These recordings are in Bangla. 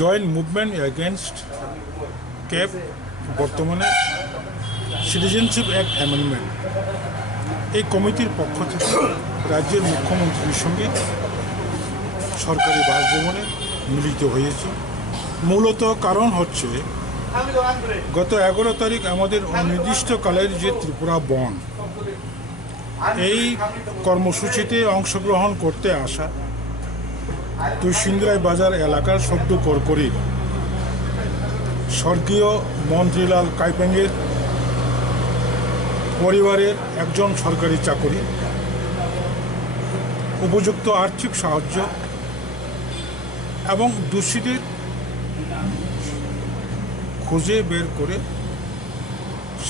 জয়েন্ট মুভমেন্ট এগেনস্ট ক্যাব বর্তমানে সিটিজেনশিপ অ্যাক্ট অ্যামেন্ডমেন্ট এই কমিটির পক্ষ থেকে রাজ্যের মুখ্যমন্ত্রীর সঙ্গে সরকারি বাসভবনে মিলিত হয়েছে। মূলত কারণ হচ্ছে গত 11 তারিখ আমাদের অনির্দিষ্টকালের যে ত্রিপুরা বন, এই কর্মসূচিতে অংশগ্রহণ করতে আসা তুলসিন্দুরাই বাজার এলাকার সদ্য করকরি স্বর্গীয় মন্ত্রীলাল কাইপেংয়ের পরিবারের একজন সরকারি চাকরি উপযুক্ত আর্থিক সাহায্য এবং দোষীদের খুঁজে বের করে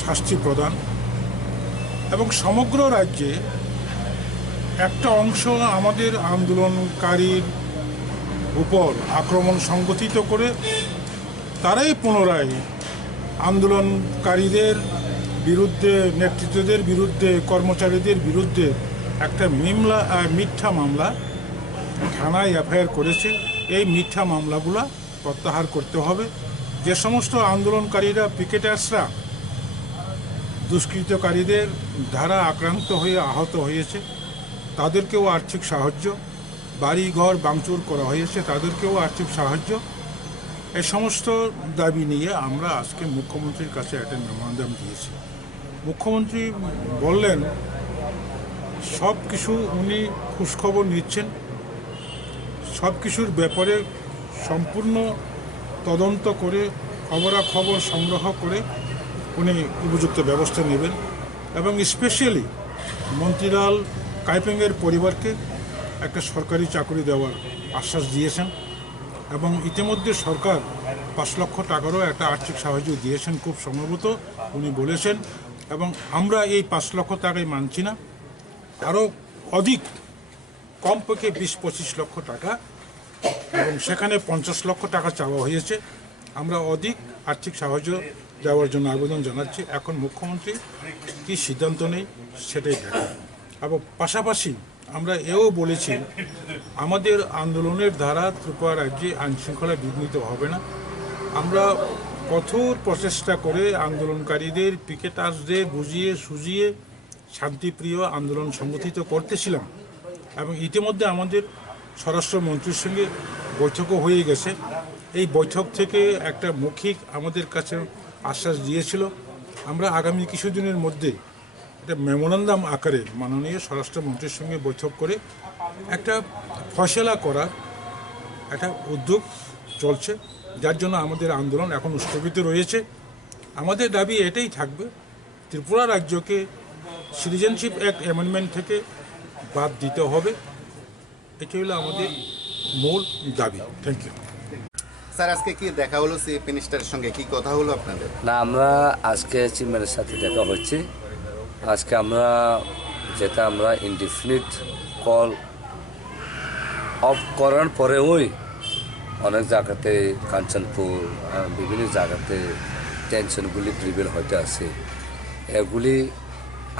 শাস্তি প্রদান এবং সমগ্র রাজ্যে একটা অংশ আমাদের আন্দোলনকারীর উপর আক্রমণ সংগঠিত করে তারাই পুনরায় আন্দোলনকারীদের বিরুদ্ধে, নেতৃত্বদের বিরুদ্ধে, কর্মচারীদের বিরুদ্ধে একটা মিথ্যা মামলা থানায় এফআইআর করেছে। এই মিথ্যা মামলাগুলো প্রত্যাহার করতে হবে। যে সমস্ত আন্দোলনকারীরা, পিকেটার্সরা দুষ্কৃতকারীদের দ্বারা আক্রান্ত হয়ে আহত হয়েছে তাদেরকেও আর্থিক সাহায্য, বাড়ি ঘর ভাঙচুর করা হয়েছে তাদেরকেও আর্থিক সাহায্য, এই সমস্ত দাবি নিয়ে আমরা আজকে মুখ্যমন্ত্রীর কাছে একটা মেমোরান্ডাম দিয়েছি। মুখ্যমন্ত্রী বললেন সব কিছু উনি খোঁজখবর নিচ্ছেন, সব কিছুর ব্যাপারে সম্পূর্ণ তদন্ত করে খবরাখবর সংগ্রহ করে উনি উপযুক্ত ব্যবস্থা নেবেন এবং স্পেশালি মন্ত্রীলাল কাইপেংয়ের পরিবারকে একটা সরকারি চাকরি দেওয়ার আশ্বাস দিয়েছেন এবং ইতিমধ্যে সরকার 5 লক্ষ টাকারও একটা আর্থিক সাহায্য দিয়েছেন খুব সম্ভবত উনি বলেছেন। এবং আমরা এই 5 লক্ষ টাকায় মানছি না, আরও অধিক কমপক্ষে 20-25 লক্ষ টাকা এবং সেখানে 50 লক্ষ টাকা চাওয়া হয়েছে। আমরা অধিক আর্থিক সাহায্য দেওয়ার জন্য আবেদন জানাচ্ছি। এখন মুখ্যমন্ত্রী কী সিদ্ধান্ত নেই সেটাই দেখা। এবং পাশাপাশি আমরা এও বলেছি আমাদের আন্দোলনের দ্বারা ত্রিপুরা রাজ্যে আইনশৃঙ্খলা বিঘ্নিত হবে না। আমরা কঠোর প্রচেষ্টা করে আন্দোলনকারীদের, পিকেটার্সদের বুঝিয়ে সুঝিয়ে শান্তিপ্রিয় আন্দোলন সংগঠিত করতেছিলাম এবং ইতিমধ্যে আমাদের স্বরাষ্ট্রমন্ত্রীর সঙ্গে বৈঠকও হয়ে গেছে। এই বৈঠক থেকে একটা মৌখিক আমাদের কাছে আশ্বাস দিয়েছিল আমরা আগামী কিছুদিনের মধ্যে একটা মেমোরান্ডাম আকারে মাননীয় স্বরাষ্ট্রমন্ত্রীর সঙ্গে বৈঠক করে একটা ফয়সলা করার একটা উদ্যোগ চলছে, যার জন্য আমাদের আন্দোলন এখন স্থগিত রয়েছে। আমাদের দাবি এটাই থাকবে, ত্রিপুরা রাজ্যকে সিটিজেনশিপ অ্যাক্ট অ্যামেন্ডমেন্ট থেকে বাদ দিতে হবে। এটি হলো আমাদের মূল দাবি। Thank you sir. আজকে কি দেখা হলো চিফ মিনিস্টারের সঙ্গে, কি কথা হলো আপনাদের? না, আমরা আজকে চিফম্যানের সাথে দেখা হচ্ছে। আজকে আমরা ইনডিফিনিট কল অফ করার পরেওই অনেক জায়গাতে কাঞ্চনপুর বিভিন্ন জায়গাতে টেনশনগুলি প্রিভেল হতে আছে, এগুলি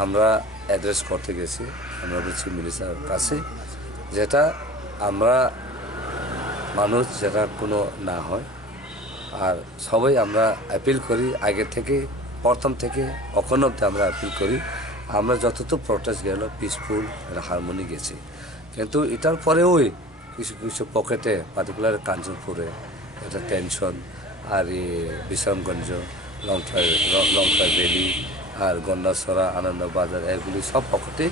আমরা অ্যাড্রেস করতে গেছি আমরা চিফ মিনিস্টারের কাছে, যেটা আমরা মানুষ যেটা কোনো না হয়। আর সবাই আমরা অ্যাপিল করি আগে থেকে, প্রথম থেকে এখন অব্দি আমরা অ্যাপিল করি আমরা যতটুকু প্রটেস্ট গেল পিসফুল হারমোনি গেছি, কিন্তু এটার পরেওই কিছু কিছু পকেটে পার্টিকুলার কাঞ্চনপুরে এটা টেনশন, আর বিশ্রামগঞ্জ, লংথা ভ্যালি আর গন্ডাছড়া, আনন্দবাজার, এগুলি সব পকেটে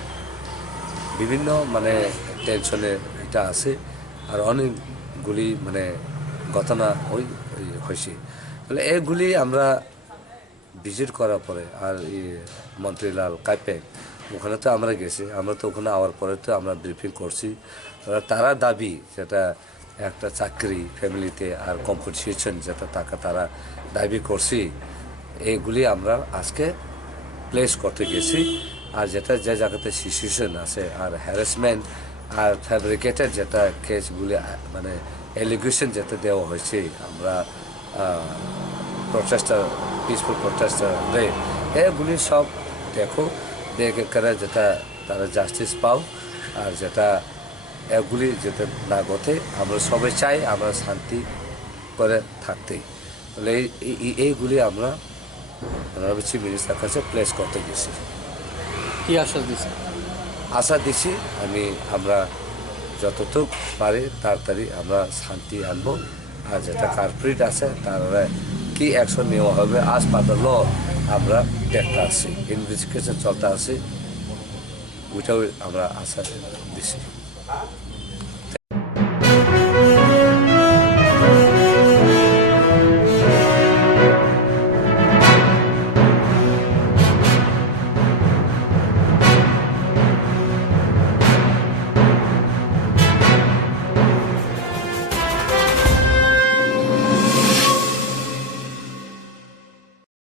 বিভিন্ন টেনশনে এটা আছে। আর অনেকগুলি ঘটনা হয়েছে, তাহলে এগুলি আমরা ভিজিট করার পরে আর মন্ত্রীলাল কাইপেং ওখানে তো আমরা গেছি, আমরা তো ওখানে আওয়ার পরে তো আমরা ব্রিফিং করছি। তারা দাবি যেটা একটা চাকরি ফ্যামিলিতে আর কম্পেনসেশন যেটা টাকা তারা দাবি করছি, এইগুলি আমরা আজকে প্লেস করতে গেছি। আর যেটা যে জায়গাতে সিচুয়েশন আছে আর হ্যারাসমেন্ট আর ফ্যাব্রিকেটেড যেটা কেসগুলি মানে এলিগেশন যেটা দেওয়া হয়েছে, আমরা প্রচেষ্টা পিসফুল প্রচেষ্টা দেয়, এগুলি সব দেখে করে যেটা তারা জাস্টিস পাও। আর যেটা এগুলি যেটা না ঘটে, আমরা সবাই চাই আমরা শান্তি করে থাকতে। তাহলে এইগুলি আমরা চিফ মিনিস্টার কাছে প্লেস করতে গেছি। কি আশ্বাস দিচ্ছে? আশা দিছি আমরা যতটুক পারি তাড়াতাড়ি আমরা শান্তি আনবো। আর যেটা কালপ্রিট আছে তারা কি অ্যাকশন নেওয়া হবে, আজ পাতা ল আমরা দেখতে আসছি, ইনভেস্টিগেশন চলতে আসি, ওইটাও আমরা আশা দিছি।